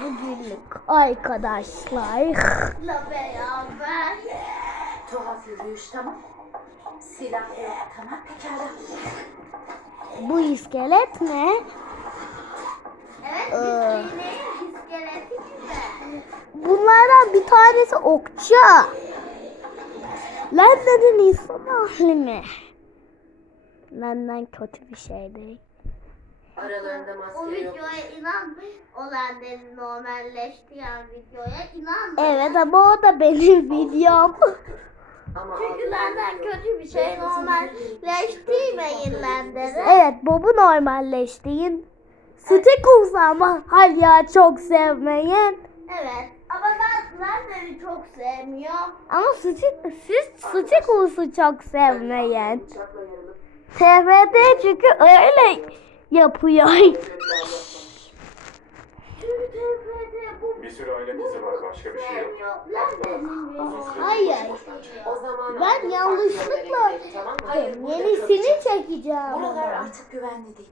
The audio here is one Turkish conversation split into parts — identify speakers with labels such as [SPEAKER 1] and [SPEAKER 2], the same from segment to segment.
[SPEAKER 1] bugünlük arkadaşlar.
[SPEAKER 2] beraber.
[SPEAKER 3] Tuhaf yürüyüş tamam. Silah yok tamam pekala.
[SPEAKER 1] Bu iskelet ne?
[SPEAKER 2] Evet,
[SPEAKER 1] Ee.
[SPEAKER 2] iğneyin iskeleti gibi.
[SPEAKER 1] Bunlardan bir tanesi okçu. Lenden'in insan hali mi? Lenden kötü bir şey değil.
[SPEAKER 3] Aralarında
[SPEAKER 2] O
[SPEAKER 3] maske yok.
[SPEAKER 2] videoya inanmayın. Olan dedi normalleştiren videoya inanmayın.
[SPEAKER 1] Evet ama o da benim videom.
[SPEAKER 3] Ama
[SPEAKER 2] Çünkü benden kötü bir şey normalleştirmeyin ben dedi.
[SPEAKER 1] Evet Bob'u normalleştirin. Stickles ama hala çok sevmeyin.
[SPEAKER 2] Evet. Ama ben Lander'i çok sevmiyorum.
[SPEAKER 1] Ama Stick, siz Stickles'ı çok sevmeyin. TV'de çünkü öyle yapıyor.
[SPEAKER 4] Bir sürü aile dizi var başka bir şey yok.
[SPEAKER 1] Hayır.
[SPEAKER 3] o zaman
[SPEAKER 1] Ben yanlışlıkla yenisini çekeceğim.
[SPEAKER 3] Buralar artık güvenli değil.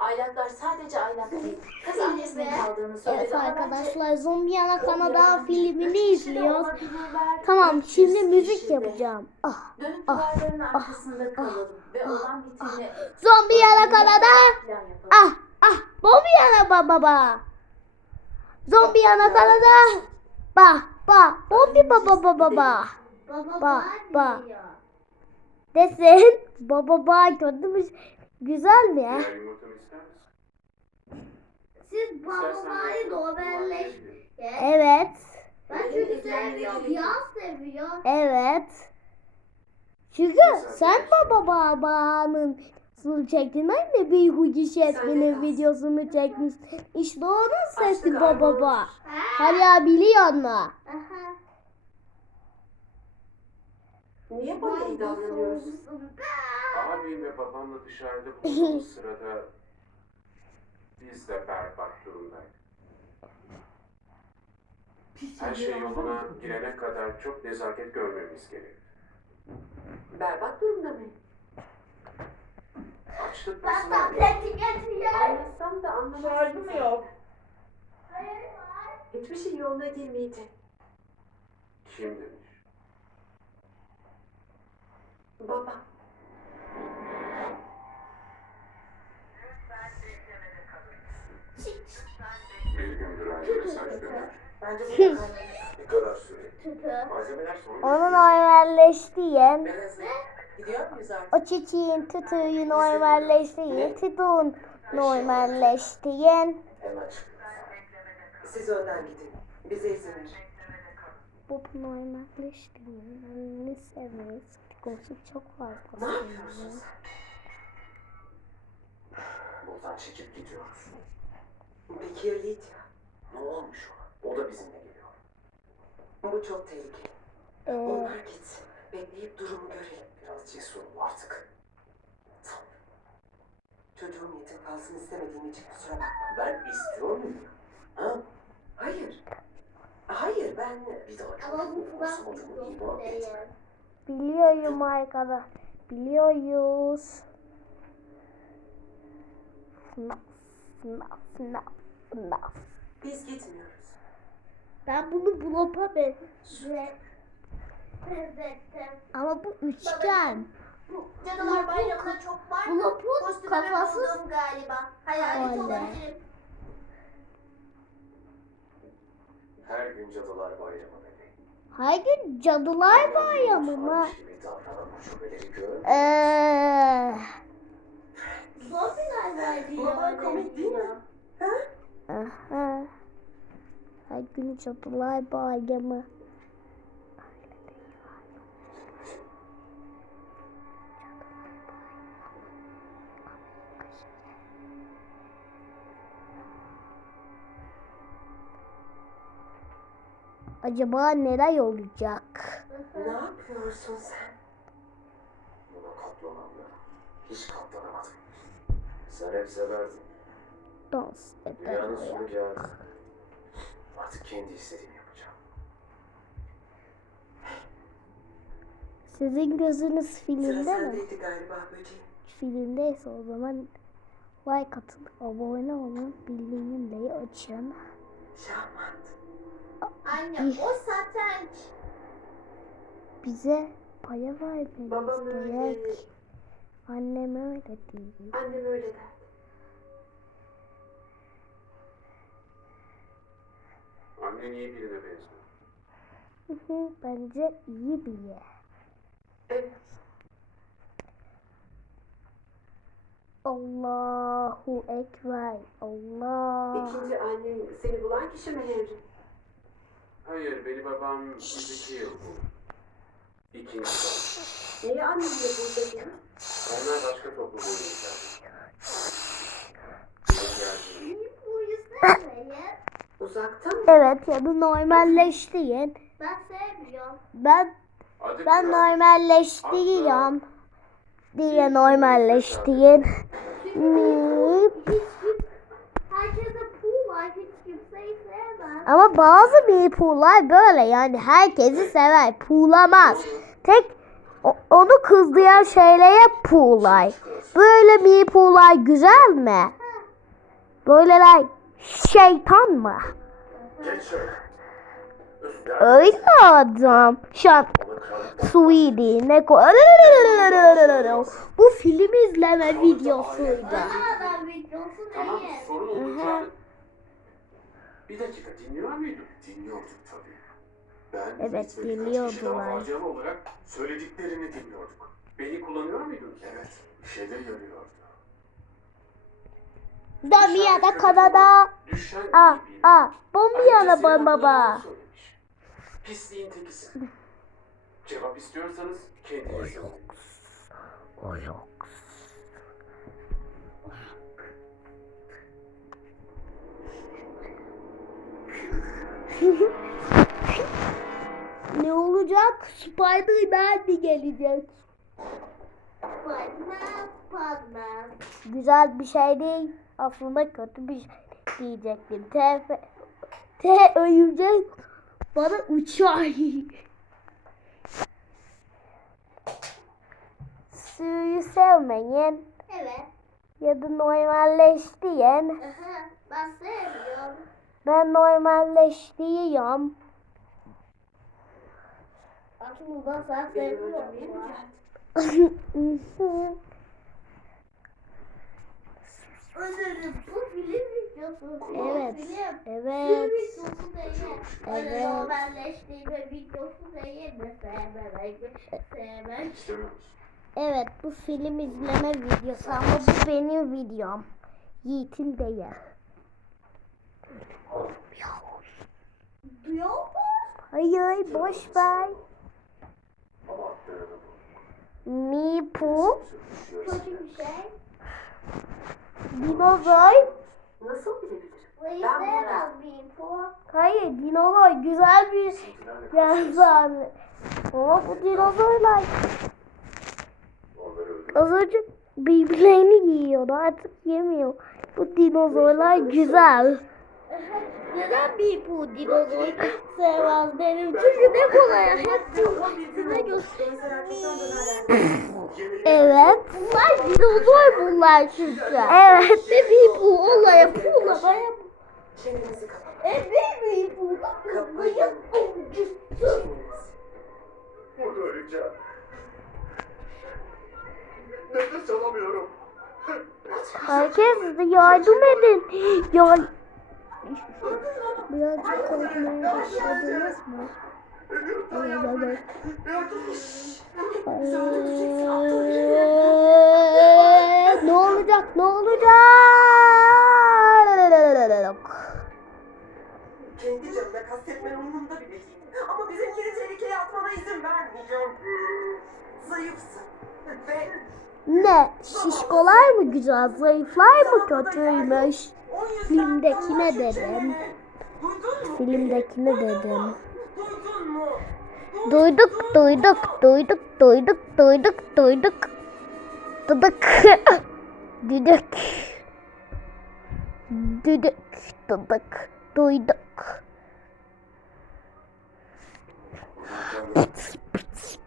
[SPEAKER 3] Aylaklar sadece aylak değil. Kız annesinin kaldığını söyledi.
[SPEAKER 1] Evet arkadaşlar Zombi Yana
[SPEAKER 3] bence
[SPEAKER 1] Kanada filmini izliyoruz. Tamam şimdi müzik yapacağım. Ah.
[SPEAKER 3] Dönüp
[SPEAKER 1] Ah,
[SPEAKER 3] duvarların arkasında kalalım ve olan biteni
[SPEAKER 1] Zombi Yana Kanada.
[SPEAKER 3] plan yapalım.
[SPEAKER 1] Ah ah Zombi Yana baba baba. Zombi Yana Kanada. Ba ba Zombi baba baba baba.
[SPEAKER 2] Baba
[SPEAKER 1] Ba, ba.
[SPEAKER 2] diyor.
[SPEAKER 1] Desin. Baba baba kötü mü? Güzel mi?
[SPEAKER 4] Misin?
[SPEAKER 2] Siz babayı normalleştirin.
[SPEAKER 1] Evet.
[SPEAKER 2] Ben çünkü seviyorum. Yaz seviyorum.
[SPEAKER 1] Evet. Çünkü sen baba babanın videosunu çektin. Anne bir Hugi Şefki'nin videosunu çekmiş. İşte onun sesi baba baba.
[SPEAKER 2] Ha?
[SPEAKER 1] Hala biliyor musun?
[SPEAKER 2] Aha.
[SPEAKER 3] Niye böyle iyi davranıyoruz?
[SPEAKER 4] Abim ve babamla dışarıda bulunduğumuz sırada biz de berbat durumdaydık. Her şey yoluna girene kadar çok nezaket görmemiz gerekti.
[SPEAKER 3] Berbat durumda mıyım?
[SPEAKER 4] Açlık
[SPEAKER 2] Ben
[SPEAKER 4] nasıl.
[SPEAKER 3] Anlasam da anlamazsın.
[SPEAKER 5] Şarjı mı yok?
[SPEAKER 2] Hayır var.
[SPEAKER 3] Hiçbir şey yoluna girmeyecek.
[SPEAKER 4] Kim
[SPEAKER 3] Baba.
[SPEAKER 4] Bir gündür aynı mesaj döner.
[SPEAKER 3] Bence bu
[SPEAKER 4] Ne kadar süre?
[SPEAKER 2] Tüpü.
[SPEAKER 4] Malzemeler sonra
[SPEAKER 1] Onun normalleştiğin,
[SPEAKER 3] Gidiyor muyuz artık?
[SPEAKER 1] o çiçeğin tütüğü normalleştiğin, tütüğün normalleştiğin.
[SPEAKER 3] Hemen Siz önden gidin. Bize izin verin.
[SPEAKER 1] Bu normalleştiğin. Anneni sevmeyi sıkıntısı çok fazla.
[SPEAKER 3] Ne yapıyorsun sen?
[SPEAKER 4] Buradan çekip gidiyoruz.
[SPEAKER 3] Bekir Lidya.
[SPEAKER 4] Ne olmuş? O da bizimle geliyor.
[SPEAKER 3] Bu çok tehlikeli.
[SPEAKER 1] Ee,
[SPEAKER 3] Onlar gitsin. Bekleyip durumu görelim.
[SPEAKER 4] Biraz cesur ol artık.
[SPEAKER 3] Çocuğum yetim kalsın istemediğim için kusura bakma.
[SPEAKER 4] Ben istiyor muyum? Ha?
[SPEAKER 3] Hayır. Hayır ben...
[SPEAKER 4] Bir daha
[SPEAKER 2] Ama
[SPEAKER 4] çok
[SPEAKER 2] bu Frank
[SPEAKER 4] umursamadığımı
[SPEAKER 2] videosu
[SPEAKER 4] iman
[SPEAKER 2] değil.
[SPEAKER 1] Biliyorum arkadaş. Biliyoruz. FNAF, FNAF, FNAF.
[SPEAKER 3] Biz gitmiyoruz.
[SPEAKER 1] Ben bunu blopa
[SPEAKER 2] benzettim.
[SPEAKER 1] Ama bu üçgen.
[SPEAKER 2] Bu Cadılar Bayramı'nda çok var mı?
[SPEAKER 1] Blop'un
[SPEAKER 2] Kostümüme
[SPEAKER 1] kafası
[SPEAKER 2] buldum galiba. Hayalet
[SPEAKER 1] Öyle.
[SPEAKER 2] olabilirim.
[SPEAKER 4] Her gün cadılar bayramı
[SPEAKER 1] gün cadılar bayramı mı? Eee.
[SPEAKER 2] Zombiler var diyor.
[SPEAKER 3] Baba komik değil mi?
[SPEAKER 1] Aha. Her gün cadılar bayramı. Acaba neler olacak?
[SPEAKER 3] Ne yapıyorsun sen?
[SPEAKER 4] Buna katlanamıyorum. Hiç katlanamadım. Sen hep severdin.
[SPEAKER 1] Dans
[SPEAKER 4] Dünyanın sonu geldi. Artık kendi istediğimi yapacağım.
[SPEAKER 1] Sizin gözünüz
[SPEAKER 3] Sıra
[SPEAKER 1] filmde mi?
[SPEAKER 3] sendeydi galiba böceğim.
[SPEAKER 1] Filmdeyse o zaman like atın, abone olun, bildirimleri açın.
[SPEAKER 3] Şah.
[SPEAKER 2] Anne o satranç.
[SPEAKER 1] Bize paya vermeniz
[SPEAKER 3] Babam öyle.
[SPEAKER 1] gerek. Annem öyle değil.
[SPEAKER 3] Annem öyle der.
[SPEAKER 4] Annen iyi birine benziyor.
[SPEAKER 1] Hı hı, Bence iyi bir yer.
[SPEAKER 3] Evet.
[SPEAKER 1] Allahu Ekber. Allah.
[SPEAKER 3] İkinci annen seni bulan kişi mi Henry?
[SPEAKER 4] Hayır, benim babam iki yıl bu. İkinci babam.
[SPEAKER 3] Niye annemle burada değil?
[SPEAKER 4] Onlar başka topluluğun insanı.
[SPEAKER 2] Bu neyi?
[SPEAKER 3] Uzaktan mı?
[SPEAKER 1] Evet ya da normalleştiğin.
[SPEAKER 2] Ben sevmiyorum.
[SPEAKER 1] Ben ben
[SPEAKER 4] Kral.
[SPEAKER 1] normalleştiğim. Diye normalleştiğin. Mip.
[SPEAKER 2] Hiç kim, herkese pul var. Hiç kimseyi sevmez.
[SPEAKER 1] Ama bazı mipular böyle yani herkesi sever. Pulamaz. Tek onu kızdıran şeylere puğlay. Böyle mipular güzel mi? Böyleler şeytan mı? Öyle adam. Şu an Sweetie ne ko... Bu film izleme videosuydu.
[SPEAKER 4] Tamam, sorun. Bir dakika, dinliyor muydun? Dinliyorduk tabii. Ben
[SPEAKER 1] Evet,
[SPEAKER 4] ve birkaç
[SPEAKER 1] dinliyordular.
[SPEAKER 4] kişi daha olarak söylediklerini dinliyorduk. Beni kullanıyor muydun? Evet, işe de yarıyordu.
[SPEAKER 1] Damiya da Kanada.
[SPEAKER 4] Düşen
[SPEAKER 1] A
[SPEAKER 4] iyi bir-
[SPEAKER 1] a Bombiyana baba.
[SPEAKER 4] hakkında söylemiş. Pisliğin tekisin. Cevap istiyorsanız kendiniz yapın.
[SPEAKER 1] Ne olacak? Spider-Man mi gelecek?
[SPEAKER 2] Spiderman, Spiderman.
[SPEAKER 1] Güzel bir şey değil. Aslında kötü bir şey diyecektim. T, T örümcek bana uçar. Suyu sevmeyin
[SPEAKER 2] Evet.
[SPEAKER 1] ya da normalleştiyen.
[SPEAKER 2] Aha, ben sevmiyorum.
[SPEAKER 1] Ben
[SPEAKER 3] öldürmeye mi
[SPEAKER 2] seviyorsun.
[SPEAKER 3] geldin?
[SPEAKER 2] Öneririm. Bu film videosu.
[SPEAKER 1] Evet.
[SPEAKER 2] Film.
[SPEAKER 1] evet.
[SPEAKER 2] Film videosu değil.
[SPEAKER 1] Evet.
[SPEAKER 2] normalleştiğinde videosu değil mi? Sevmek.
[SPEAKER 4] İstemiyoruz.
[SPEAKER 1] Evet bu film izleme videosu ama bu benim videom. Yiğit'in değil.
[SPEAKER 2] Duyuyor musun?
[SPEAKER 1] Hayır boş ver. Mipu,
[SPEAKER 2] Kötü bir şey.
[SPEAKER 1] dinozor.
[SPEAKER 3] Nasıl bilebilirim? Ben?
[SPEAKER 1] Hayır dinozor güzel bir yazar. Ama bu dinozorlar az önce birbirlerini yiyordu artık yemiyor. Bu dinozorlar güzel. Neden bir bu dinozor sevmez benim? Çünkü ne kolay hep size göstereyim. Evet. Bunlar dinozor bunlar çünkü. Evet. Ve bir bu olaya.
[SPEAKER 3] Çenenizi kapatın.
[SPEAKER 1] Evet bir bu. Bıyık avcısı.
[SPEAKER 4] Burada öleceğim. Nefes alamıyorum.
[SPEAKER 1] Herkes yardım edin. Ya Birazcık korkmaya başladınız mı? Evet, ne olacak? Ne olacak?
[SPEAKER 3] Kendi canına kastetmen umurumda bile değil. Ama bizimkini tehlikeye atmana izin vermeyeceğim. Zayıfsın. Ve
[SPEAKER 1] Ne? Şişkolar mı güzel? Zayıflar mı kötüymüş? Filmdekine dedim. Filmdekine dedim. Duyduk, duyduk, duyduk, duyduk, duyduk, duyduk. Dıdık. Düdük. Düdük, dıdık, duyduk.